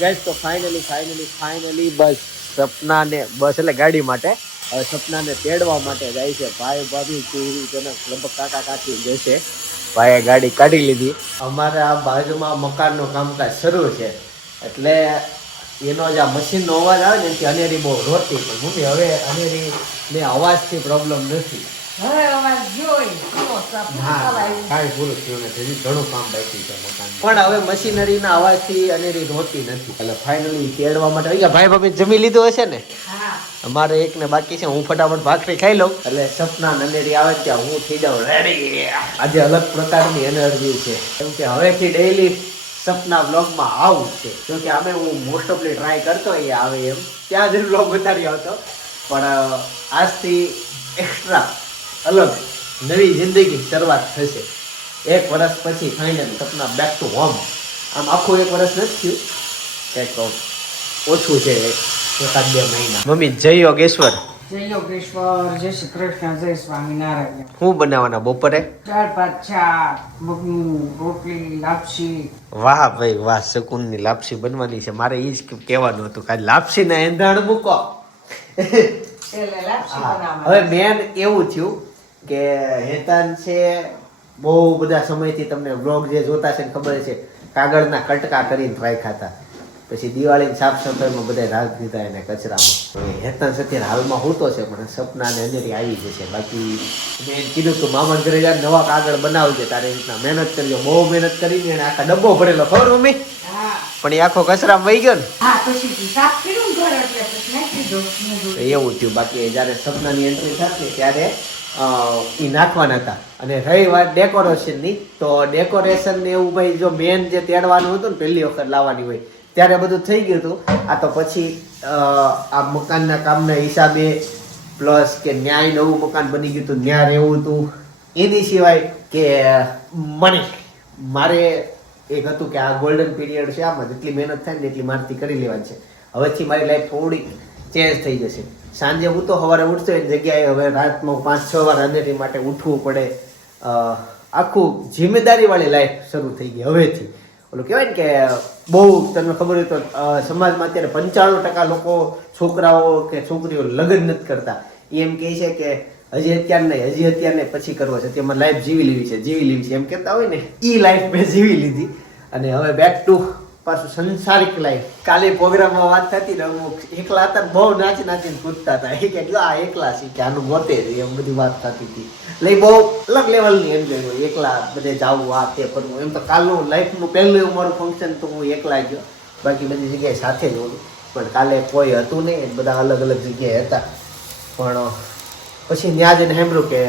Guys તો finally finally finally બસ સપનાને, બસ એટલે ગાડી માટે, હવે સપનાને તેડવા માટે જાય છે. ભાઈ, ભાભી ચૂરી તેને લગભગ કાકા કાકી જશે ભાઈએ ગાડી કાઢી લીધી. અમારે બાજુમાં મકાનનું કામકાજ શરૂ છે. એટલે એનો જે આ મશીનનો અવાજ આવે ને, એનાથી અનેરી બહુ રોતી પણ. મમ્મી હવે અનેરી ને અવાજથી પ્રોબ્લેમ નથી. પણ હવે મશીનરીના અવાજથી અનેરી રોતી નથી. એટલે ફાઇનલી તેડવા માટે અહીંયા ભાઈ ભાભી જમી લીધું હશે ને? અમારે એક ને બાકી છે, હું ફટાફટ ભાખરી ખાઈ લઉં. એટલે સપના નનેરી આવે ત્યાં હું થઈ જાઉં રેડી આજે અલગ પ્રકારની એનર્જી છે. કેમ કે હવેથી ડેઈલી સપના બ્લોગમાં આવું છે. જોકે અમે હું મોસ્ટ ઓફલી ટ્રાય કરતો એ આવે એમ. ત્યાં જ બ્લોગ ઉતાર્યો હતો. પણ આજથી એક્સ્ટ્રા અલગ નવી જિંદગી શરૂઆત થશે. એક વર્ષ પછી final Sapna back to home આમ આખું એક વર્ષ નથી થયું? કંઈક ઓછું છે એકાદ બે મહિના. મમ્મી જય યોગેશ્વર. જય યોગેશ્વર જય શ્રી કૃષ્ણ જય સ્વામિનારાયણ. હું બનાવવાના બપોરે? દાળ ભાત શાક મગનું રોટલી લાપસી. વાહ ભાઈ વાહ શકુનની લાપસી બનવાની છે. મારે એ જ કહેવાનું હતું કાલે લાપસીના એંધાણ મૂકો. લાપસી હવે મેન એવું થયું કે હેતાન છે બહુ બધા સમયથી તમને વ્લોગ જે જોતા છે ને ખબર છે કાગળના કટકા કરીને રાખ્યા હતા પછી દિવાળીની સાફ સફાઈમાં બધા રાખ દીધા એને કચરામાં. હેતન સત્યન હાલમાં હોતો છે પણ સપના ને અંજરી આવી જશે બાકી મેં એને કીધું તું મામા ઘરે નવા કાગળ બનાવજે તારે રીતના મહેનત કરજો બહુ મહેનત કરીને એને આખા ડબ્બો ભરેલો ખબર મમ્મી? પણ એ આખો કચરામાં વહી ગયો ને. એવું થયું. બાકી જ્યારે સપનાની એન્ટ્રી થશે ત્યારે એ નાખવાના હતા. અને રહી વાત ડેકોરેશનની તો ડેકોરેશન ને એવું ભાઈ જો મેન જે તેડવાનું હતું ને પહેલી વખત લાવવાની હોય, ત્યારે બધું થઈ ગયું હતું. આ તો પછી આ મકાનના કામના હિસાબે પ્લસ કે ન્યાય નવું મકાન બની ગયું હતું, ન્યાય રહેવું હતું. એની સિવાય કે મને મારે એક હતું કે આ ગોલ્ડન પીરિયડ છે, આમાં જેટલી મહેનત થાય ને એટલી મારથી કરી લેવાની છે. હવેથી મારી લાઈફ થોડી ચેન્જ થઈ જશે. સાંજે હું તો સવારે ઉઠતો એની જગ્યાએ હવે રાતમાં પાંચ, છ વાર અંધેરી માટે ઉઠવું પડે. આખું જિમ્મેદારી વાળી લાઈફ શરૂ થઈ ગઈ હવેથી. ઓલું કહેવાય ને કે બહુ તમને ખબર હોય તો સમાજમાં અત્યારે પંચાણું ટકા લોકો છોકરાઓ કે છોકરીઓ લગ્ન નથી કરતા. એ એમ કહે છે કે હજી અત્યાર નહીં, હજી અત્યાર નહીં, પછી કરવો છે. તેમાં લાઈફ જીવી લેવી છે, જીવી લેવી છે. એમ કહેતા હોય ને એ લાઈફ મેં જીવી લીધી. અને હવે બેક ટુ પાછું સંસારિક લાઈફ કાલે પ્રોગ્રામમાં વાત થતી ને અમુક એકલા હતા બહુ નાચી નાચીને કૂદતા હતા. એ કે જો આ એકલા છે કે આનું ગોતે એમ બધી વાત થતી હતી. એટલે બહુ અલગ લેવલની એન્જોય હોય. એકલા બધે જાવું, આ તે કરવું. એમ તો કાલનું લાઈફનું પહેલું એવું મારું ફંક્શન તો હું એકલા ગયો. બાકી બધી જગ્યાએ સાથે જ હોઉં. પણ કાલે કોઈ હતું નહીં. બધા અલગ અલગ જગ્યાએ હતા. પણ પછી ત્યાં જઈને સાંભળ્યું કે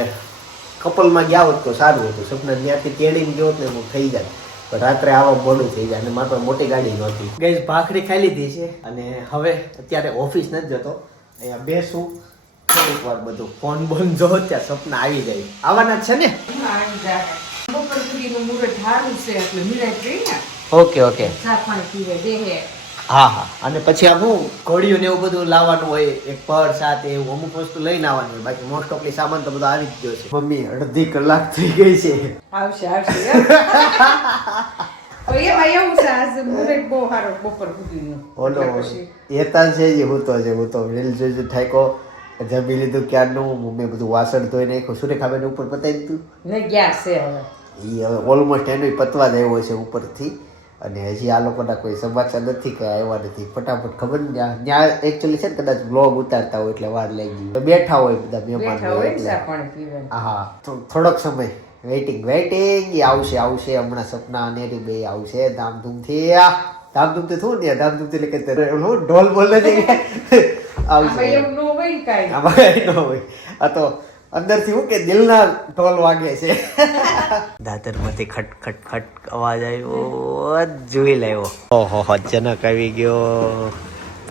કપલમાં ગયા હોત તો સારું હતું. સપના ત્યાંથી તેડીને ગયો હોત ને હું થઈ જાય. રાત્રે આવા મોડું થઈ જાય અને મારે મોટી ગાડી નહોતી. ગઈ ભાખરી ખાઈ લીધી છે અને હવે અત્યારે ઓફિસ નથી જતો. અહીંયા બેસું થોડીક વાર બધું ફોન બોન જો ત્યાં સપના આવી જાય. આવવાના જ છે ને? હમણાં આવી જાય. બપોર સુધીનું મુહૂર્ત સારું છે એટલે રહી ઓકે ઓકે ચા પાણી પીવે દેહે હા હા. અને પછી આમ હું ઘોડિયું ને એવું બધું લાવવાનું હોય એક પર સાથે એવું અમુક વસ્તુ લઈને આવવાનું હોય. બાકી મોસ્ટ ઓફલી સામાન તો બધો આવી જ ગયો છે. મમ્મી અડધી કલાક થઈ ગઈ છે. આવશે આવશે. જમી લીધું ક્યારનું મમ્મી બધું વાસણ ધોઈ નાખ્યું સુરેખાબેન ઉપર પતાવી દીધું. ને છે હવે. ઓલમોસ્ટ એનો પતવા જ આવ્યો છે ઉપરથી. અને હજી આ લોકોના કોઈ સમાચાર નથી કે આવ્યા નથી. ફટાફટ ખબર ને ત્યાં ત્યાં એકચ્યુઅલી છે ને કદાચ બ્લોગ ઉતારતા હોય એટલે વાર લાગી ગઈ. બેઠા હોય બધા મહેમાન હા થોડોક સમય. વેઇટિંગ વેઇટિંગ એ આવશે આવશે. હમણાં સપના અનેરી બે આવશે. ધામધૂમથી આ ધામધૂમથી થોડું ને ધામધૂમથી એટલે કે ઢોલ બોલ નથી આવશે. આ તો અંદરથી હું કે દિલના ઢોલ વાગે છે. દાદરમાંથી ખટ ખટ ખટ અવાજ આવ્યો જોઈ લાવ્યો ઓહો હો અચાનક આવી ગયો.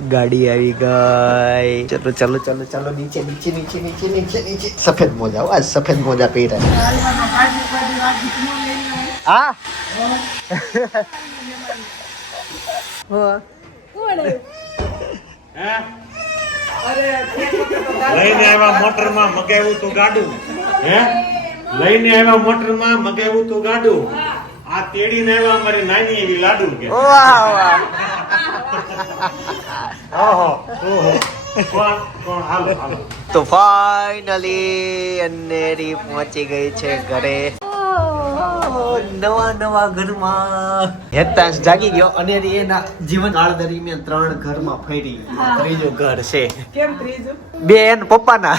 ગાડી આવી ગઈ. ચલો ચલો ચલો ચલો નીચે નીચે નીચે નીચે નીચે નીચે. સફેદ મોજા હો, આજ સફેદ મોજા પહેર્યા હા હા લઈને આવ્યા મોટરમાં મગાવ્યું તું ગાડું. હે? લઈને આવ્યા મોટરમાં મગાવ્યું તું ગાડું. આ તેડીને આવ્યા મારી નાની એવી લાડુ કે. વાહ વાહ. ઓહો ઓહો. કોણ કોણ? હાલો હાલો. તો ફાઇનલી અનેરી પહોંચી ગઈ છે ઘરે. નવા નવા ઘરમાં. હેતાંશ જાગી ગયો અનેરી એના જીવન કાળ દરમિયાન ત્રણ ઘરમાં ફરી. ત્રીજું ઘર છે. કેમ ત્રીજું? બે એન પપ્પાના.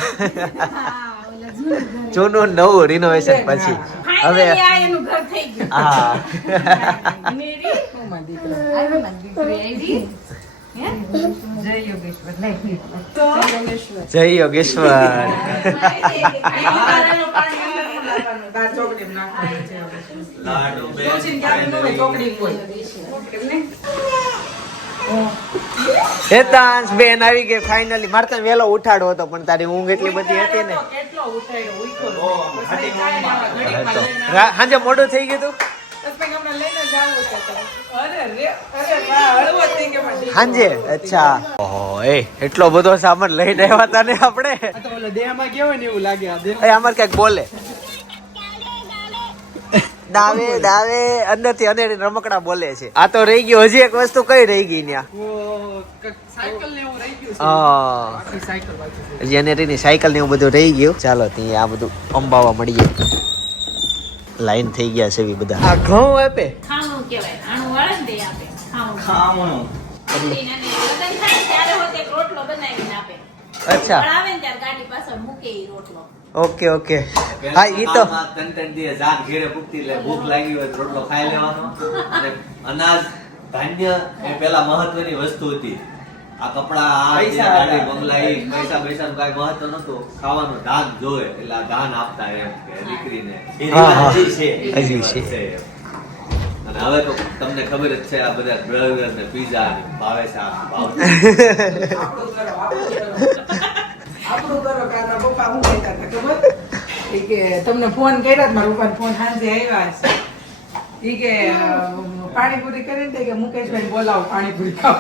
જૂનું નવું રિનોવેશન પછી. હવે. હે? જય યોગેશ્વર. હેતાંશ બેન આવી ગઈ ફાઇનલી મારે તને વેલો ઉઠાડો હતો પણ તારી ઊંઘ એટલી બધી હતી ને કેટલો ઉઠાડ્યો, ઉઠ્યો જ. પછી કાંઈ ના આવે, ઘડીકમાં લઈને આવે. રા- સાંજે મોડું થઈ ગયું તું પછી હમણાં લઈને જ આવું છે તો. અરે રે, અરે વાહ, હળવો થઈ ગયો મારો દીકરો. સાંજે અચ્છા ઓહો એ એટલો બધો સામાન લઈને આવ્યા તા ને આપણે આ તો ઓલો દેહમાં કેવો ને એવું લાગે આ દેહ. અમાર કંઈક બોલે દાવે દાવે અંદરથી અનેરી રમકડા બોલે છે. આ તો રહી ગયું હજી એક વસ્તુ કઈ રહી ગઈ ત્યાં સાયકલ ને એવું રહી ગયું છે. હા. આખી સાયકલ બાકી છે. હજી અને સાયકલ ને એવું બધું રહી ગયું. ચાલો ત્યાં આ બધું અંબાવા મળીએ. લાઈન થઈ ગયા છે બધા. આ ઘઉં આપે? અચ્છા. Okay okay. હા ઈ તો ત્રણ દિવસ જાન ઘેરે ભૂખતી એટલે ભૂખ લાગી હોય તો રોટલો ખાઈ લેવાનો. અને અનાજ ધાન્ય એ પેલા મહત્વની વસ્તુ હતી. આ કપડા આ ગાડી બંગલા ઈ પૈસા પૈસા કાઈ મહત્વ નતો ખાવાનું દાન જોવે એટલે આ દાન આપતા એમ કે દીકરીને. એ છે. હજી છે. અને હવે તો તમને ખબર જ છે આ બધા બર્ગર ને પીઝા ભાવે છે આ ભાવ આપણું કરો, આપણું કરો. આપણું કરો કે પપ્પા હું કહેતા હતા ખબર? કે તમને ફોન કર્યા મારા પપ્પાને ફોન સાંજે આવ્યા છે ઈ કે પાણીપુરી કરીને તે કે મુકેશભાઈ બોલાવો પાણીપુરી ખાવ.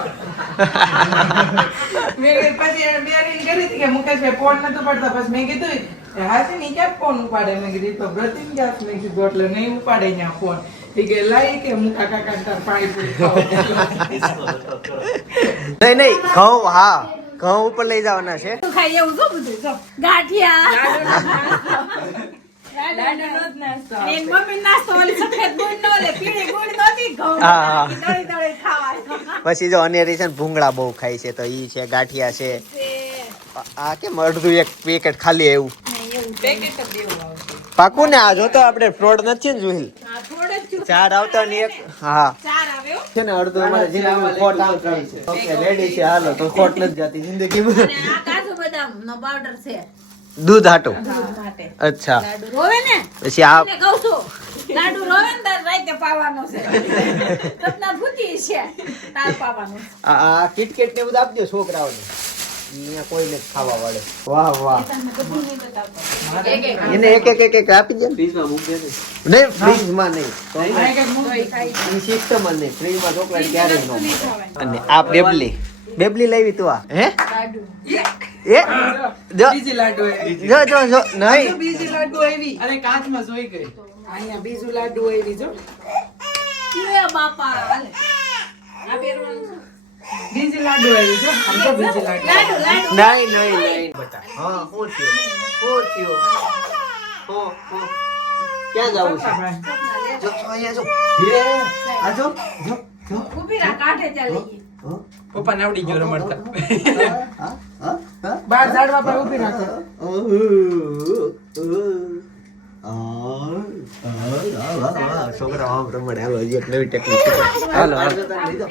મેં પછી એને બે ring કરી હતી કે મુકેશભાઈ ફોન નતો પડતા. પછી મેં કીધું એ ની ક્યાં ફોન ઉપાડે? મેં કીધું તો બ્રતિન ગયા મેં કીધું એટલે નહીં ઉપાડે ત્યાં ફોન. કાકા નહીં નહીં ઘઉં હા. ઘઉં ઉપર લઈ જવાના છે. ખાઈ એવું જો બધું જો. ગાંઠિયા. પછી જો અનેરી છે ને ભૂંગળા બહુ ખાય છે તો ઈ છે ગાંઠિયા છે. આ- કેમ અડધું એક પેકેટ ખાલી એવું? પેકેટ જ દેવું આવશે પાકું ને આ જોતો આપણે ફ્રોડ નથી ને જોઈલ હા, થોડે જ થયું. ચાર આવતા ને એક હા. છે ને અડધો અમારે જિંદગીમાં ખોટ આવતી કરી છે. ઓકે રેડી છે હાલો તો ખોટ નથી જતી જિંદગીમાં. અને કાજુ બદામ નો પાવડર છે. દૂધ હાટો? અચ્છા. રોવે ને? પછી આ કહું છું લાડુ રોવે ને રાતે પાવાનો છે. સપના ભૂતી છે તાર પાવાનો આ આ કિટકેટ ને બધું આપજો છોકરાઓને. અહીંયા કોઈને ખાવા વાળે. વાહ વાહ. એને એક એક એક એક આપી દે ફ્રીજમાં મૂકી દે નહીં ફ્રીજમાં નહીં. સિસ્ટમ નહીં. ફ્રીજમાં ચોકલેટ ક્યારેય ન. અને આ બેબલી. બેબલી લાવી તું આ. હે? બીજું એ? જો. લાડુ આવી. જો જો જો. નહીં. બીજી લાડુ આવી. અરે કાચમાં જોઈ ગઈ. અહીંયા બીજું લાડુ આવી જો. બાપા હાલે. આ પહેરવાનું? બીજી લાડુ આવી છે. આમ તો બીજી લાડુ લાડુ લાડુ. નહીં નહીં નહીં બતા. હા હું થયો? હું થયો? હો હો. ક્યાં જવું છે? જો અહીંયા જો. હે આ જો જો જો. ઊભી રા કાઢે ચાલીએ. પપ્પા આવડી ગયો રમડતા. હા હા હા. બાર ઝાડવા પર ઊભી રાખો. આમ રમણે. હાલો એક નવી ટેકનિક હાલો હાલો.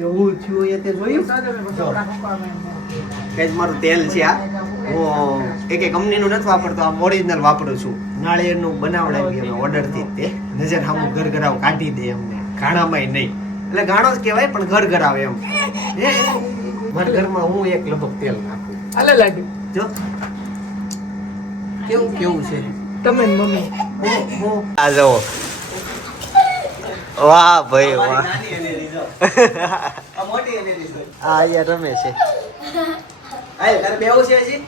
એવું થયું એ તે જોયું? કે મારું તેલ છે આ. હું એક એક કંપનીનું નથી વાપરતો આમ ઓરિજિનલ વાપરું છું. નાળિયેરનું બનાવડાવી અમે ઓર્ડરથી જ તે. નજર સામું ઘર ઘરાવ કાઢી દે અમને ઘાણામાંય નહીં. એટલે ઘાણો જ કહેવાય પણ ઘર ઘરાવ એમ. હે? મારા ઘરમાં હું એક લગભગ તેલ નાખું. હાલે લાગ્યું જો. કેવું કેવું છે? તમે હું મમ્મી આ જુઓ વાહ ભાઈ વાહ. આ મોટી એનેરી છે આ અહીંયા રમે છે. હાલ તારે બેવું છે હજી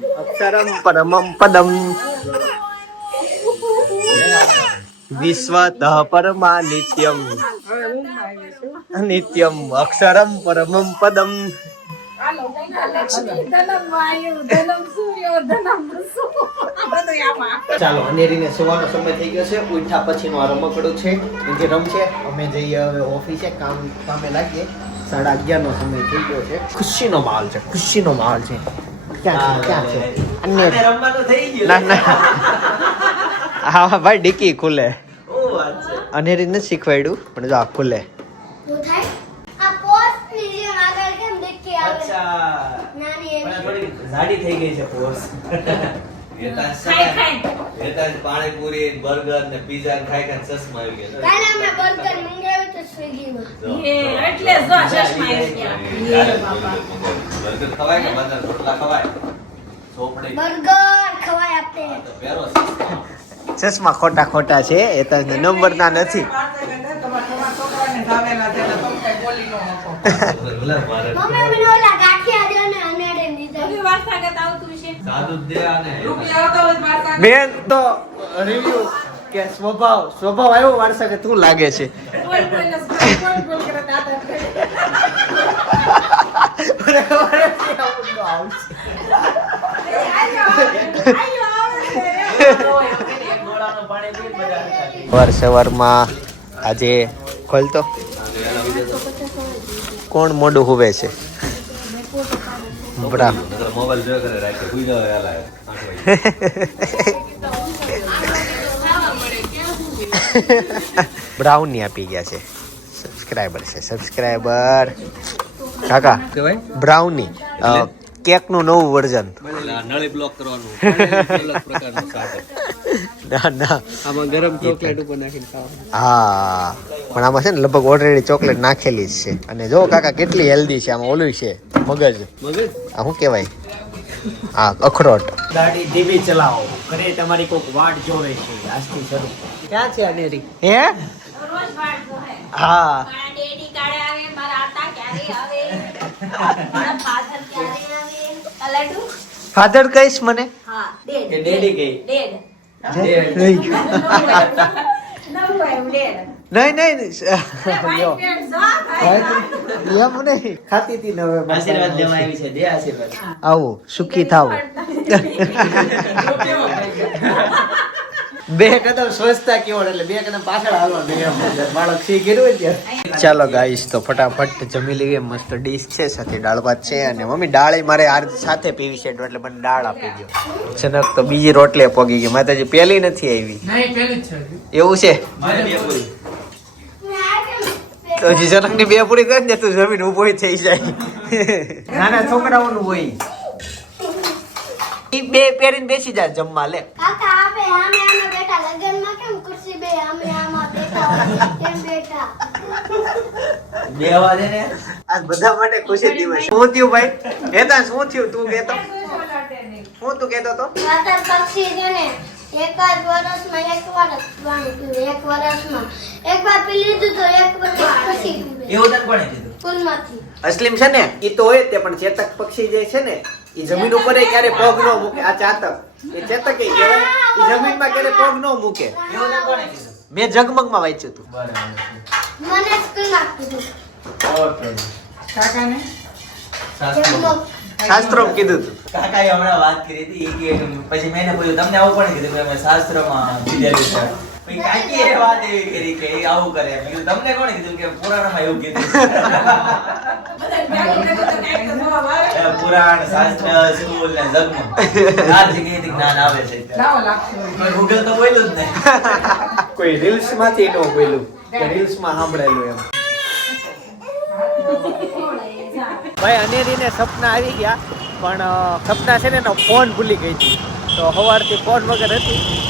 હાલો એ પછી બે બે વેન કરશે ને પછી એક ને આમ બે હળગાવવાનું, એક ને આમ બે હળગાવવાનું. રામને વરસ બે બે લક્ષ્મણ હા એ રીતે મારે બેહાડો સર્જતેજં દેવં વિશ્વાસં વિશ્વસંભુવં વિશ્વં નારાયણં દેવં અક્ષરં પરમં પદમ વિશ્વતઃ પરમા નિત્યમ નિત્યમ અક્ષરમ પરમમ પદમ. ચાલો અનેરીને સુવાનો સમય થઈ ગયો છે. ઉઠ્યા પછીનો આ રમકડું છે. જે રમશે અમે જઈએ હવે ઓફિસે કામ કામે લાગીએ સાડા અગિયારનો સમય થઈ ગયો છે. ખુશીનો માહોલ છે ખુશીનો માહોલ છે. ક્યાં છે? ક્યાં છે? અનેરી રમવાનું થઈ ગયું. ના ના. હા ભાઈ ડીકી ખુલે. અને વાત અનેરી નથી શીખવાડ્યું પણ જો આ ખુલે. જાડી થઈ ગઈ છે પોસ ખાઈ પાણીપુરી બર્ગર ને પીઝા ખાઈ ખાઈને ચશ્મા આવી ગયા. એટલે જો ચશ્મા આવી ગયા. બાપા. બર્ગર ખવાય કે બધા રોટલા ખવાય? ચોપડી. બર્ગર ખવાય આપણે તો પહેરો ચશ્મા. ખોટા ખોટા છે એ તો નંબર ના નથી. બેન તો રિવ્યુ કે સ્વભાવ સ્વભાવ આવ્યો વારસા કે તું લાગે છે? મને ખબર હરખા થઈ સવાર સવારમાં આજે ખોલતો. કોણ મોડું હુવે છે? બ્રાઉન બ્રાઉની આપી ગયા છે. સબસ્ક્રાઈબર છે સબસ્ક્રાઈબર કાકા બ્રાઉની કેકનું નવું વર્ઝન નળી બ્લોક કરવાનું. અલગ પ્રકારનું સાધન ના ના. આમાં ગરમ ચોકલેટ ઉપર નાખીને ખાવાનું. હા પણ આમાં છે ને લગભગ ઓલરેડી ચોકલેટ નાખેલી જ છે. અને જો કાકા કેટલી હેલ્ધી છે આમાં ઓલું છે મગજ. મગજ? આ શું કહેવાય? હા અખરોટ. ગાડી ધીમી ચલાવો. ઘરે તમારી કોઈક વાટ જોવે છે. આજથી શરૂ. ક્યાં છે અનેરી હે. હા. મારા ડેડી કાળે આવે મારા આતા ક્યારે આવે? મારા ફાધર કહીશ મને. નહીં નહીં. ખાતી હતી ને હવે આશીર્વાદ લેવા આવી છે દે સુખી થાવ. બે કદમ સ્વચ્છતા કેવડ એટલે બે કદમ પાછળ હાલવાનું બાળક શી કર્યું ત્યારે. ચાલો ગાઈશ તો ફટાફટ જમી લઈએ. મસ્ત ડીશ છે સાથે દાળ ભાત છે અને મમ્મી દાળ મારે આ સાથે પીવી છે એટલે મને દાળ આપી દો જનક તો બીજી રોટલે પગી ગઈ. માતાજી પહેલી નથી આવી. નહીં પેલી જ છે એવું છે? મારે બે પૂરી. તો હજી જનકની બે પૂરી કરી દે તું જમીન ઊભો થઈ જાય. નાના છોકરાઓનું હોય. ઈ બે પહેરીને બેસી જાય જમવા લે. કાકા આપે આમે આમે બેઠા. લગનમાં કેમ ખુરશી બે? આમે આમાં બેઠા કેમ બેઠા? બે અવાજ ને. આજ બધા માટે ખુશી દિવસ. શું થયું ભાઈ? હેતા શું થયું? તું કેતો. શું તું કેતો તો? વાતર પક્ષી છે ને એક જ વર્ષમાં એક વાર પાણી પીવે. એક વર્ષમાં. એક વાર પી લીધું તો એક વર્ષ પછી એવું તને કોણે કીધું? સ્કૂલમાંથી. અસલીમ છે ને? ઈ તો હોય તે પણ ચેતક પક્ષી જે છે ને ઈ જમીન ઉપર ક્યારે પગ ન મૂકે. આ ચાતક. એ ચેતક એ કહેવાય. ઈ જમીનમાં ક્યારે પગ ન મૂકે. મેં જગમગમાં વાંચ્યું હતું. મને કાકાને? એ કીધું હતું. કાકાએ હમણાં વાત કરી હતી. એ કે પછી મેં પૂછ્યું તમને આવું પણ કીધું કે અમે શાસ્ત્રમાં કીધેલું છે. પછી કાકીએ એ વાત એવી કરી કે આવું કરે. મેં તમને કોણે કીધું કે પુરાણમાં એવું કીધું? બધા ભેગું ભેગું તો કાંઈક તો જવાબ આવે એ પુરાણ શાસ્ત્ર સ્કૂલ ને જગમાં ચાર જગ્યાએથી જ્ઞાન આવે છે કોઈ ગૂગલ તો બોલ્યું જ નહીં કોઈ રીલ્સમાંથી ન બોલ્યું. કે રીલ્સમાં સાંભળેલું એમ. ભાઈ અનેરીને સપના આવી ગયા પણ સપના છે ને એનો ફોન ભૂલી ગઈ હતી. તો સવારથી ફોન વગર હતી.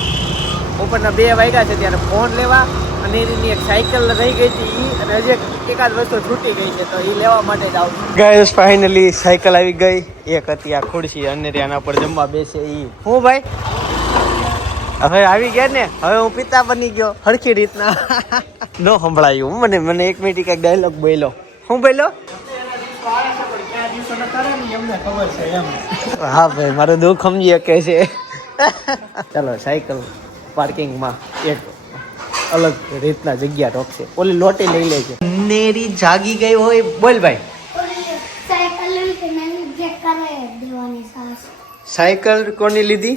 ઉપરના બે વાગ્યા છે ત્યારે ફોન લેવા અને એની એક સાયકલ રહી ગઈ હતી અને હજી એક એકાદ વસ્તુ છૂટી ગઈ છે તો એ લેવા માટે જ આવું ગાઈસ ફાઇનલી સાયકલ આવી ગઈ. એક હતી આ ખુરશી અને ત્યાંના પર જમવા બેસે એ હું ભાઈ? હવે આવી ગયા ને? હવે હું પિતા બની ગયો હરખી રીતના. ન સંભળાયું. મને મને એક મિનિટ કંઈક ડાયલોગ બોલ્યો હું બોલ્યો હા ભાઈ મારું દુઃખ સમજી શકે છે. ચાલો સાયકલ. પાર્કિંગમાં એક અલગ રીતના જગ્યા રોકશે ઓલી લોટી લઈ લે છે નેરી જાગી ગઈ હોય. બોલ ભાઈ. સાયકલ કોની લીધી?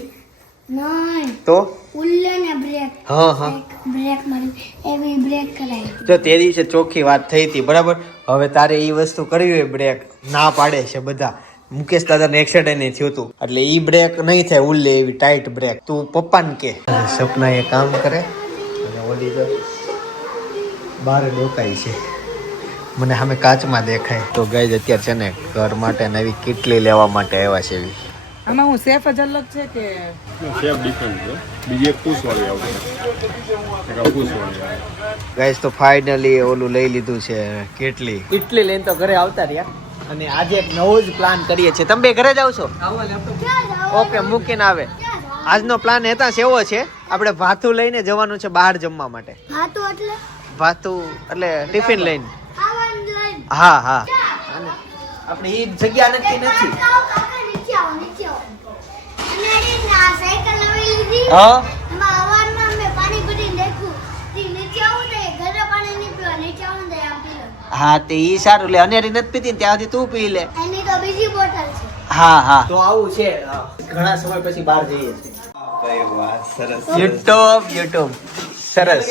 તો? ઉલ્લે ને બ્રેક. હા હા. બ્રેક મારી. એવી બ્રેક કરાવી જો તે દિવસે ચોખ્ખી વાત થઈ હતી બરાબર? હવે તારે એ વસ્તુ કરવી હોય બ્રેક. ના પાડે છે બધા. મુકેશ દાદાને એક્સિડન્ટ નહીં થયું હતું. એટલે ઈ બ્રેક નહીં થાય ઉલ્લે એવી ટાઈટ બ્રેક તું પપ્પાને કે. સપના એ કામ કરે. અને ઓલી તો બહાર ડોકાય છે. મને સામે કાચમાં દેખાય. તો ગઈ અત્યારે છે ને ઘર માટે નવી કેટલી લેવા માટે આવ્યા છે એવી. આમાં હું સેફ જ અલગ છે કે? સેફ ડિફરન્ટ છે. બીજી એક પુશ વાળી આવશે. એક પુશ વાળી ગાઈસ તો ફાઇનલી ઓલું લઈ લીધું છે કેટલી? કેટલી લઈને તો ઘરે આવતા રહ્યા. અને આજે એક નવો જ પ્લાન કરીએ છીએ. તમે બે ઘરે જાવ છો ઓકે મૂકીને આવે. આજનો પ્લાન હેતા એવો છે. આપણે ભાથું લઈને જવાનું છે બહાર જમવા માટે. ભાથુ એટલે? ભાથું એટલે ટિફિન લઈને. હા હા. અને આપણે એ જગ્યા નક્કી નથી. આવો કાકા નીચે આવો નીચે આવો અને એની ના સાયકલ લઈ લીધી હા એમાં અવારમાં મેં પાણી ભરીને દેખ્યું તે નીચે આવું તો એ ઘરે પાણી નહીં પીવા નીચે આવું તો આમ પી લો હા તે ઈ સારું લે. અનેરી નથી પીતી ને ત્યાં સુધી તું પી લે. એની તો બીજી બોટલ છે. હા હા. તો આવું છે ઘણા સમય પછી બહાર જઈએ છીએ. વાહ સરસ. YouTube YouTube. સરસ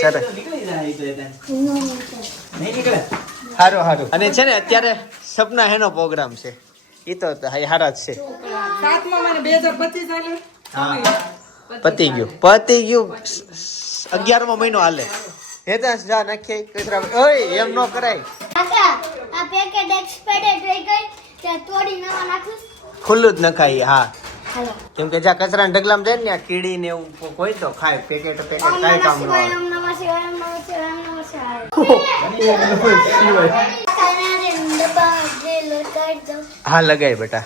સારું સારું અને છે ને અત્યારે સપના હેનો પ્રોગ્રામ છે. એ તો હારા જ છે. પતી ગયું. પતી ગયું. અગિયારમો મહિનો હાલે. હેતાંશ જા નાખીએ. કચરા ઓય એમ નો કરાય. કાકા આ પેકેટ એક્સપાયર થઈ ગઈ. ત્યાં તોડી નવા નાખું ખુલ્લું જ નખાય હા. કેમ કે જ્યાં કચરા ઢગલામાં જાય ને કીડી ને એવું હોય કોઈ તો ખાય પેકેટ પેકેટ કાંઈ કામ ન આવે હા લગાય બેટા.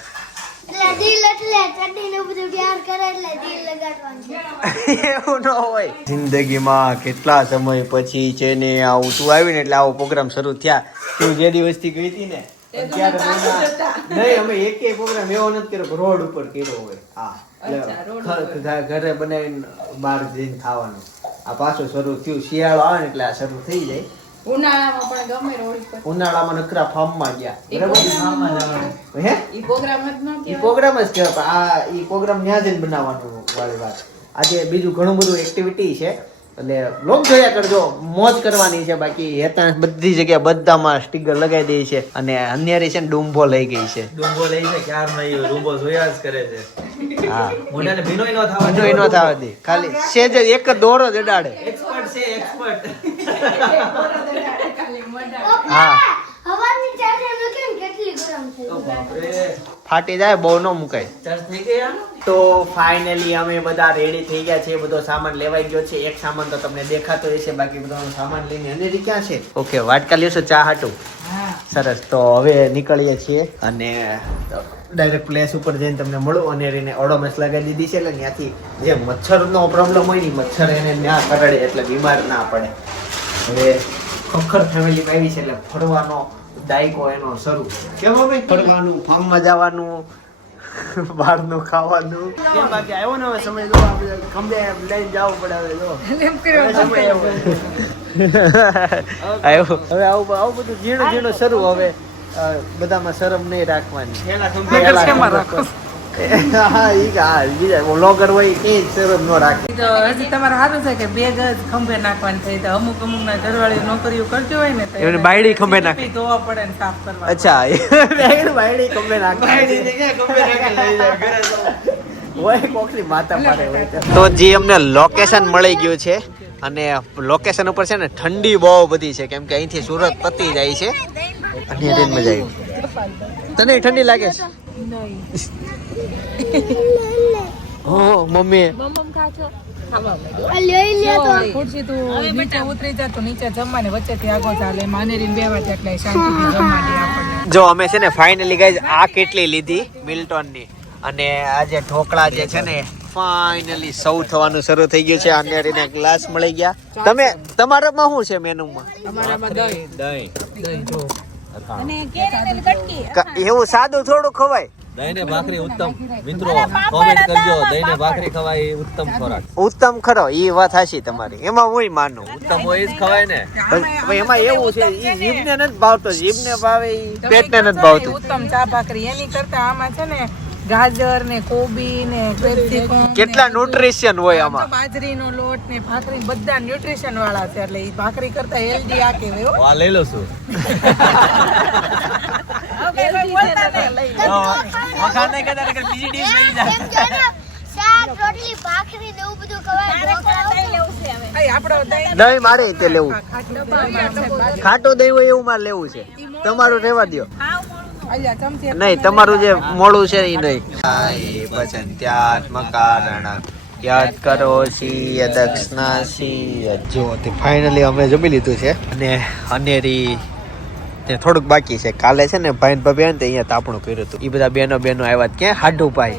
એવું ન હોય. જિંદગીમાં કેટલા સમય પછી છે ને આવું તું આવી ને એટલે આવો પ્રોગ્રામ શરૂ થયા. તું જે દિવસથી ગઈ હતી ને નહીં અમે એક પ્રોગ્રામ એવો નથી કર્યો કે રોડ ઉપર કર્યો હોય. હા ઘરે બનાવીને બહાર જઈને ખાવાનું. આ પાછું શરૂ થયું. શિયાળો આવે ને એટલે આ શરૂ થઈ જાય. ઉનાળામાં પણ ગમે રોડ પર ઉનાળામાં નકરા ફાર્મમાં ગયા. બરાબર? પ્રોગ્રામ જ ન હે? ઈ પ્રોગ્રામ જ ન ઈ કહેવાય. પ્રોગ્રામ જ કહેવાય આ ઈ પ્રોગ્રામ ન્યા જઈને બનાવવાનું વાળી વાત. આજે બીજું ઘણું બધું એક્ટિવિટી છે. એટલે લોક જોયા કરજો મોજ કરવાની છે. બાકી હેતા બધી જગ્યા બધામાં સ્ટીકર લગાવી દે છે. અને અન્યારી છે ને ડુંબો લઈ ગઈ છે. ડુંબો લઈ છે ક્યાર નહીં ડુંબો જોયા જ કરે છે. હા. મોઢાને ભીનોય ન થવા ભીનોય ન થાવા દે. ખાલી સેજ જ એક જ દોરો જ અડાડે. એક્સપર્ટ છે એક્સપર્ટ હા. ફાટી જાય બહુ ન મુકાય. ચાર્જ થઈ ગયા તો ફાઇનલી અમે બધા રેડી થઈ ગયા છે બધો સામાન લેવાઈ ગયો છે. એક સામાન તો તમને દેખાતો હશે બાકી બધો સામાન લઈને અને ક્યાં છે? ઓકે વાટકા લેશો ચા હાટું. સરસ. તો હવે નીકળીએ છીએ અને ડાયરેક્ટ પ્લેસ ઉપર જઈને તમને મળું અને એને ઓડોમેસ લગાવી દીધી છે એટલે ત્યાંથી જે મચ્છરનો પ્રોબ્લેમ હોય ને મચ્છર એને ના કરડે એટલે બીમાર ના પડે. હવે ખખર ફેમિલી આવી છે એટલે ફરવાનો દાયકો એનો શરૂ. કેમ હવે ફરવાનું ફાર્મમાં જવાનું બહારનું ખાવાનું. કેમ બાકી આવ્યો ને હવે સમય જો આપણે ખંભે લઈને જવું પડે હવે જો. એમ કર્યો સમય આવ્યો. આવ્યો. હવે આવું આવું બધું ઝીણું ઝીણું શરૂ હવે બધામાં શરમ નહીં રાખવાની. વ્લોગર હોય એ જ શરમ ન રાખે તો હજી તમારે સારું છે કે બે ગજ ખંભે નાખવાની થઈ તો અમુક અમુક ના ઘરવાળી નોકરીઓ કરતી હોય ને તો બાયડી ખંભે નાખે. ધોવા પડે ને સાફ કરવા અચ્છા નાખે હોય તો. તો જે અમને લોકેશન મળી ગયું છે અને લોકેશન ઉપર છે ને ઠંડી બહુ બધી છે કેમ કે અહીંથી સુરત પતી જાય છે. અને મજા આવી. તને ઠંડી લાગે છે? હો મમ્મી. ખુરશી તું નીચે ઉતરી જા તો નીચે જમવાને વચ્ચેથી આગો ચાલે. માનેરીને બેવા છે એટલે શાંતિથી જમવા આપણને જો અમે છે ને ફાઇનલી ગાઈઝ આ કેટલી લીધી? મિલ્ટોનની અને આજે ઢોકળા જે છે ને ફાઇનલી સૌ થવાનું શરૂ થઈ ગયું છે. આંગળીને ગ્લાસ મળી ગયા. તમે તમારામાં શું છે મેનુમાં? તમારામાં દહીં. દહીં. દહીં જો. અને કેરીની કટકી. એવું સાદું થોડું ખવાય. દહીં ભાખરી ઉત્તમ. મિત્રો કોમેન્ટ કરજો. દહીં ભાખરી ખવાય એ ઉત્તમ ખોરાક. ઉત્તમ ખરો એ વાત હાશી તમારી. એમાં હું માનું. ઉત્તમ હોય જ ખવાય ને. એમાં એવું છે ઈ જીભને નથી ભાવતો જીભને ભાવે પેટને નથી ભાવતું. ઉત્તમ ચા ભાખરી એની કરતા આમાં છે ને ગાજર ને કોબી ને કેપ્સિકમ કેટલા ન્યુટ્રિશન હોય આમ બાજરીનો લોટ ને ભાખરી બધા ન્યુટ્રિશન વાળા છે એટલે ઈ ભાખરી કરતા હેલ્ધી આ કહેવાય હો. આ લઈ લો છું દહીં મારે તે લેવું. ખાટું દહીં હોય એવું મારે લેવું છે. તમારું રહેવા દ્યો. અહીંયા ચમચી નહીં તમારું જે મોડું છે એ નહીં. વચન ત્યાગ મકારણ યાદ કરો સી દક્ષના સી જો તે ફાઇનલી અમે જમી લીધું છે. અને અનેરી તે થોડુંક બાકી છે. કાલે છે ને ભાઈ ભાભી ને અહીંયા તાપણું કર્યું હતું. એ બધા બહેનો બહેનો આવ્યા. ક્યાં? હાડું ભાઈ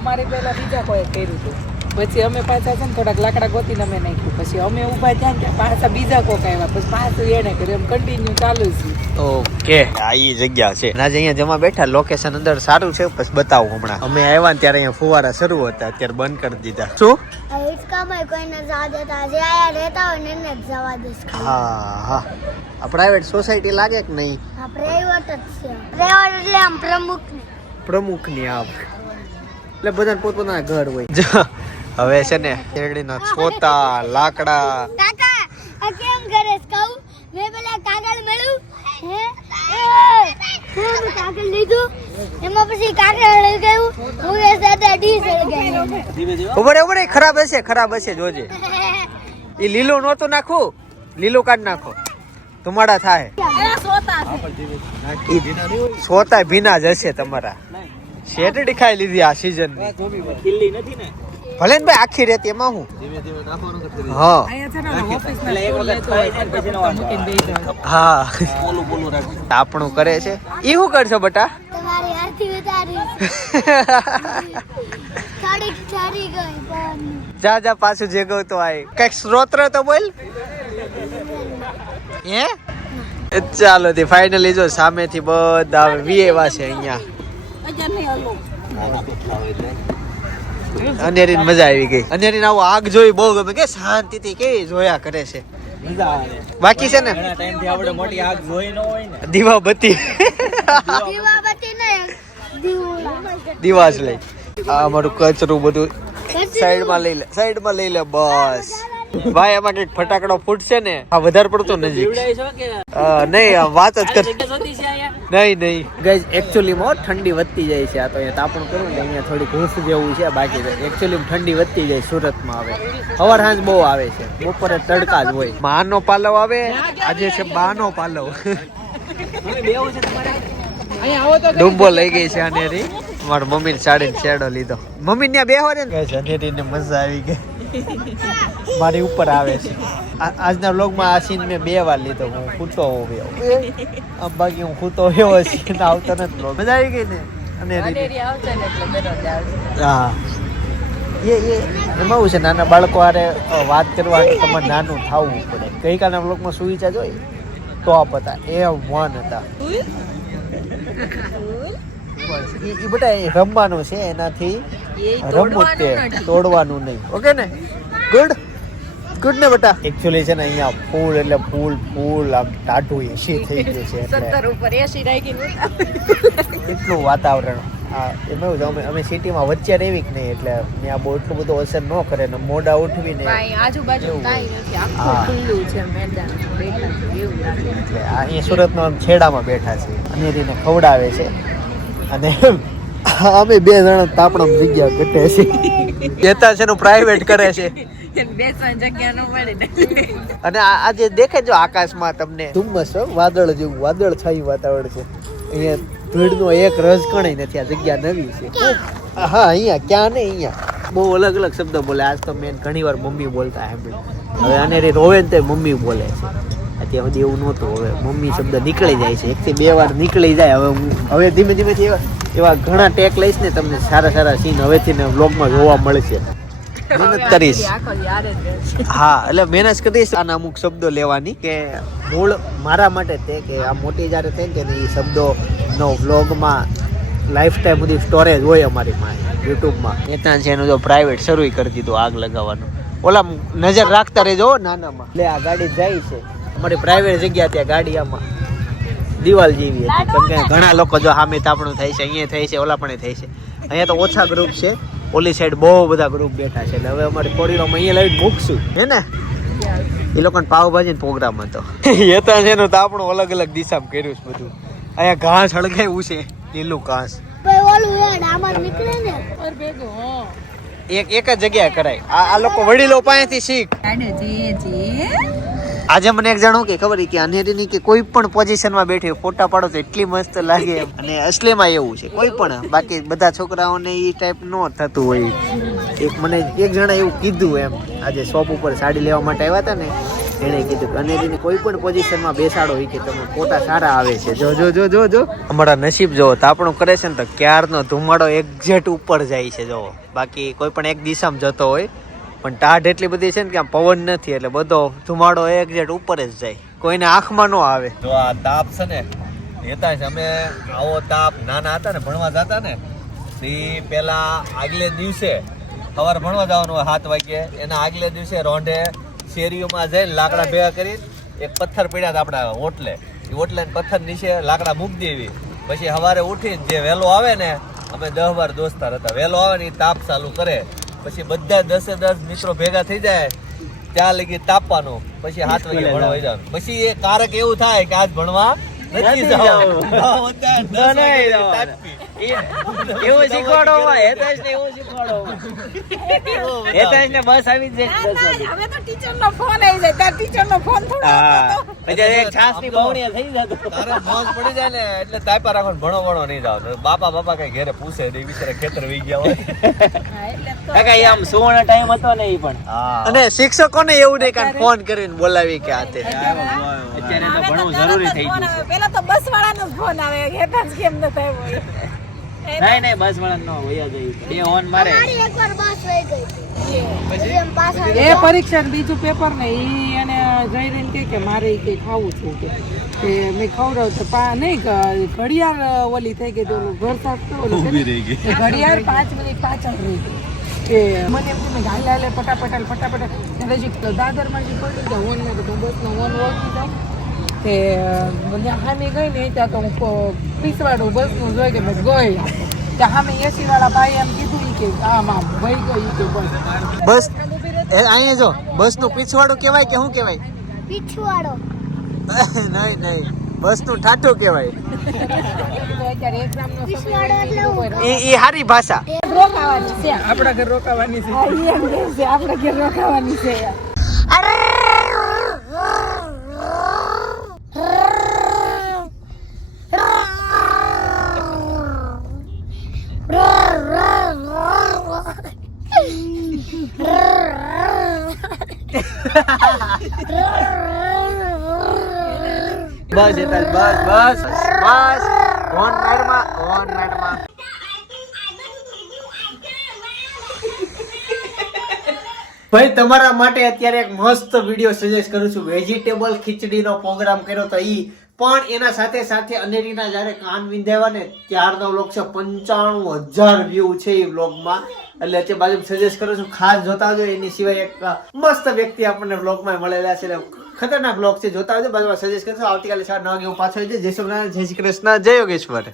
અમારે પહેલા બીજા કોઈ કર્યું હતું. પછી અમે પાછા છે ને થોડાક લાકડા ગોતીને અમે નાખ્યું. પછી અમે ઊભા થયા ને પાછા બીજા કોક આવ્યા. પછી પાછું એને કર્યું. એમ કન્ટિન્યુ ચાલુ છે ઓકે. આ ઈ જગ્યા છે. આજે અહીંયા જમા બેઠા. લોકેશન અંદર સારું છે. પછી બતાવું હમણાં. અમે આવ્યા ને ત્યારે અહીંયા ફુવારા શરૂ હતા. અત્યારે બંધ કરી દીધા. શું? હિચકામાં કોઈને જવા દેતા જે આયા રહેતા હોય ને એને જવા દેશ હા હા. આ પ્રાઇવેટ સોસાયટી લાગે કે નહીં? આ પ્રાઇવેટ જ છે. પ્રાઇવેટ એટલે આમ પ્રમુખ ને પ્રમુખની આપ એટલે બધાને પોતપોતાના ઘર હોય. જો હવે છે ને શેરડીના છોતા લાકડા. કાકા આ કેમ કરે કહું? મેં પેલા કાગળ મળ્યું હે? હું. કાગળ લીધું. એમાં પછી કાગળ લઈ ગયું હું એ સાથે ડી સળગાવી ઉભરે ઉભરે ખરાબ હશે ખરાબ હશે જોજે. એ લીલું નહોતું નાખવું. લીલું કાઢ નાખો. ધુમાડા થાય. સોતા ભીના જ હશે તમારા. શેટડી ખાઈ લીધી આ સીઝનની. નથી ને ભલે ને ભાઈ આખી રેતી એમાં હું? હા. હા આપણું કરે છે. એ શું કરશો બટા? જા જા પાછું જે ગયું તો આય. કંઈક સ્ત્રોત્ર તો બોલ. હે? ચાલો તે ફાઇનલી જો સામેથી બધા વીએવા છે અહીંયા. અનેરીને મજા આવી ગઈ. અનેરીને આવું આગ જોઈ બહુ ગમે. કે શાંતિથી કેવી જોયા કરે છે. બાકી છે ને? ઘણા ટાઈમથી આપણે મોટી આગ જોઈ ન હોય ને. દીવા બત્તી દીવા. જ લઈ. આ અમારું કચરું બધું સાઈડમાં લઈ લે સાઈડમાં લઈ લે બસ. ભાઈ એમાં કંઈક ફટાકડો ફૂટશે ને? આ વધારે પડતો નજીક. નહીં વાત જ કર નહીં નહીં. ગઈ એકચ્યુઅલી માં ઠંડી વધતી જાય છે. આ તો અહીંયા તાપણ કરું ને અહીંયા થોડી ઘૂસ જેવું છે બાકી એકચ્યુઅલી ઠંડી વધતી જાય સુરતમાં આવે હવાર સાંજ બહુ આવે છે. બપોરે તડકા જ હોય. માનો પાલવ આવે? આજે છે બાનો પાલવ. ડુંબો લઈ ગઈ છે અનેરી. મારી મમ્મી સાડીને શેડો લીધો. મમ્મી ત્યાં બેહો ને. અનેરી ને મજા આવી ગઈ. મારી ઉપર આવે છે. આજના વ્લોગમાં આ સીન મેં બે વાર લીધો. હું ખૂતો હોવ્યો આમ બાકી હું ખૂતો હોવ્યો સીન આવતો નથી બ્લોગ મજા આવી ગઈ ને? અનેરી અનેરી આવશે ને એટલે દરરોજ આવશે. હા. એ એ એમાં એવું છે નાના બાળકો હારે વાત કરવા તમારે નાનું થવું પડે. ગઈકાલના વ્લોગમાં સુવિચા જોઈ. ટોપ હતા. એ વન હતા. બસ. એ બધા રમવાનું છે એનાથી. રમવું જ તે તોડવાનું નહીં. ઓકે ને? ગુડ ગુડ ને બેટા? એકચ્યુઅલી છે ને અહીંયા ફૂલ એટલે ફૂલ ફૂલ આમ ટાઢું એસી થઈ ગયું છે એટલે સત્તર ઉપર એસી રાખીને એટલું વાતાવરણ. હા એમાં એવું છે અમે અમે સિટીમાં વચ્ચે રહેવી કે નહીં એટલે ત્યાં બહુ એટલું બધું અસર ન કરે ને મોડા ઉઠવી ને આજુબાજુ કાંઈ નથી. હા. આખું ખુલ્લું છે મેદાન. બેઠા છે એવું લાગે. એટલે આ અહીંયા સુરતમાં આમ છેડામાં બેઠા છે. અનેરીને ખવડાવે છે. અને અમે બે જણા તાપણમ જગ્યા ઘટે છે. બેતા છે પ્રાઇવેટ કરે છે. બેસવાની જગ્યા ન મળે અને આ આ જે દેખે જો આકાશમાં તમને. ધુમ્મસ વાદળ જેવું વાદળ છાયું વાતાવરણ છે. અહીંયા ધૂળનો એક રસ કણાય નથી આ જગ્યા નવી છે. હા અહીંયા ક્યાં ને અહીંયા. બહુ અલગ અલગ શબ્દ બોલે. આજ તો મેં ઘણી વાર મમ્મી બોલતા સાંભળ્યું. હવે અનેરી રોવે તે મમ્મી બોલે છે. અત્યાર સુધી એવું નહોતું. હવે મમ્મી શબ્દ નીકળી જાય છે. એકથી બે વાર નીકળી જાય. હવે હું હવે ધીમે ધીમે એવા એવા ઘણા ટેક લઈશ ને તમને સારા સારા સીન હવેથી ને વ્લોગમાં જોવા મળશે. મહેનત કરીશ. હા એટલે મહેનત કરીશ આના અમુક શબ્દો લેવાની કે મૂળ મારા માટે તે કે આ મોટી જ્યારે થઈ કે એ શબ્દોનો વ્લોગમાં લાઈફ ટાઈમ બધી સ્ટોરેજ હોય અમારી પાસે યુટ્યુબમાં. એતા છે એનું જો પ્રાઇવેટ શરૂ કરી દીધું આગ લગાવવાનું. ઓલા નજર રાખતા રહેજો નાનામાં. લે આ ગાડી જાય છે. અમારી પ્રાઇવેટ જગ્યા ત્યાં ગાડી આમાં દિવાલ જેવી હતી. કેમ કે ઘણા લોકો જો સામે તાપણું થાય છે અહીંયા થાય છે ઓલા પણ થાય છે. અહીંયા તો ઓછા ગ્રુપ છે. ઓલી સાઈડ બહુ બધા ગ્રુપ બેઠા છે. એટલે હવે અમારે કોરિડોરમાં અહીંયા લઈને મૂકશું. હે ને? એ લોકોને પાવભાજી પ્રોગ્રામ હતો. એતા છે એનું તાપણું અલગ અલગ દિશામાં કર્યું છે બધું. અહીંયા ઘાસ હળગાવ્યું છે લીલું ઘાસ. ભાઈ ઓલું એ ડામર નીકળે ને. એક એક જ જગ્યાએ કરાય. આ આ લોકો વડીલો પાસેથી શીખ. આજે મને એક જણો કે ખબર કે અનેરીની કે કોઈ પણ પોઝિશનમાં બેઠી ફોટા પાડો તો એટલી મસ્ત લાગે. અને અસલીમાં એવું છે, કોઈ પણ. બાકી બધા છોકરાઓને એ ટાઈપ નો થતું હોય. એક મને એક જણા એવું કીધું એમ, આજે શોપ ઉપર સાડી લેવા માટે આવ્યા હતા ને, એણે કીધું કે અનેરીની કોઈ પણ પોઝિશનમાં બેસાડો હોય કે તમે ફોટા સારા આવે છે. જો જો જો જો જો. અમારા નસીબ જો આપણું કરે છે ને તો ક્યારનો ધુમાડો એક્ઝેટ ઉપર જાય છે, જો. બાકી કોઈ પણ એક દિશામાં જતો હોય પણ ટાઢ એટલી બધી છે ને કે આમ પવન નથી, એટલે બધો ધુમાડો એક્ઝેક્ટ ઉપર જ જાય. કોઈને આંખમાં ન આવે. તો આ તાપ છે ને હેતા છે અમે આવો તાપ, નાના હતા ને, ભણવા જતા ને તે પહેલા આગલે દિવસે સવારે ભણવા જવાનું હોય સાત વાગ્યે, એના આગલે દિવસે રોંઢે શેરીઓમાં જઈને લાકડા ભેગા કરી, એક પથ્થર પડ્યા હતા આપણા ઓટલે એ ઓટલે પથ્થર નીચે લાકડા મૂકી દેવી. પછી સવારે ઉઠીને જે વહેલો આવે ને, અમે દસ બાર દોસ્તાર હતા, વહેલો આવે ને એ તાપ ચાલુ કરે. પછી બધા દસે દસ મિત્રો ભેગા થઈ જાય ત્યાં લગી તાપવાનું પછી હાથ વાગે ભણવા જવાનું. પછી એ કારક એવું થાય કે આજ ભણવા નથી જવાનું. હા, બધા દસ વાગે તાપી. એવું શીખવાડો હેતાશ ને એવું શીખવાડો એવું ને બસ આવી જ જાય. દસ વાગે. હવે તો ટીચર નો ફોન આવી જાય. તાર ટીચર નો ફોન થોડો હા. પછી એક છાસની બવણી થઈ જતો. તારે મોજ પડી જાય ને એટલે તાપ્યા રાખો ભણો ભણો નહીં જાવ. બાપા બાપા કઈ ઘેરે પૂછે નહીં બિચારા ખેતર વહી ગયા હોય. કાકા આમ સુવર્ણ ટાઈમ હતો ને એ પણ. અને અને શિક્ષકોને એવું નહીં કારણ ફોન કરીને બોલાવી કે આ અત્યારે તો ભણવું જરૂરી થઈ ગયું પેલા તો બસ વાળાનો ફોન આવે. હેઠા જ કેમ ન થાય હોય નહીં નહીં બસ વાળા નો વયા જઈ બે ઓન મારે. મારી એકવાર બસ વહી ગઈ એમ એ પરીક્ષા બીજું પેપર ને ઈ અને જઈને કે કે મારે ઈ કઈ ખાવું છે કે. કે મેં ખવડાવ તો પા નહીં ઘડિયાળ ઓલી થઈ ગઈ તો ઓલું ઘર સાફ તો ઓલું ઘડિયાળ પાંચ મિનિટ પાછળ રહી ગઈ. કે મને એમ કે ગાલે હાલે ફટાફટ ફટાફટ. હજી દાદરમાં જે પડી ગયા હોન ને તો બસનો હોન ઓળખી જાઉં તે સામે ગઈ ને ત્યાં તો હું પીસવાડું બસનું જોઈ કે મેં ગઈ. ત્યાં સામે એસી વાળા ભાઈ એમ કીધું કે આમ આમ ભાઈ ગઈ કે બસ. બસ એ અહીંયા જો બસનું પીછવાડું કહેવાય કે શું કહેવાય? પીછવાડો. નહીં નહીં બસનું ઠાઠું કહેવાય એ એ સારી ભાષા. રોકાવાની છે. આપણા ઘર રોકાવાની છે. એમ છે આપણા ઘર રોકાવાની છે. બસ એટલે બસ બસ બસ. હોર્ન મારમાં હોર્ન મારમાં ભાઈ, તમારા માટે અત્યારે એક મસ્ત વીડિયો સજેસ્ટ કરું છું. વેજીટેબલ ખીચડીનો પ્રોગ્રામ કર્યો તો ઈ. પણ એના સાથે સાથે અનેરીના જ્યારે કાન વિંધાવ્યા ને, ત્યારનો વ્લોગ છે પંચાણું હજાર વ્યૂ છે એ વ્લોગમાં એટલે તે બાજુ સજેસ્ટ કરું છું, ખાસ જોતા જો એની સિવાય એક મસ્ત વ્યક્તિ આપણને વ્લોગમાં મળેલા છે. એટલે ખતરનાક બ્લોગ છે. જોતા આવજો. બાજુમાં સજેસ્ટ કરશો. આવતીકાલે સવારે નવ વાગે હું પાછો આવી. જય શ્રી કૃષ્ણ જય શ્રી કૃષ્ણ. જય યોગેશ્વર.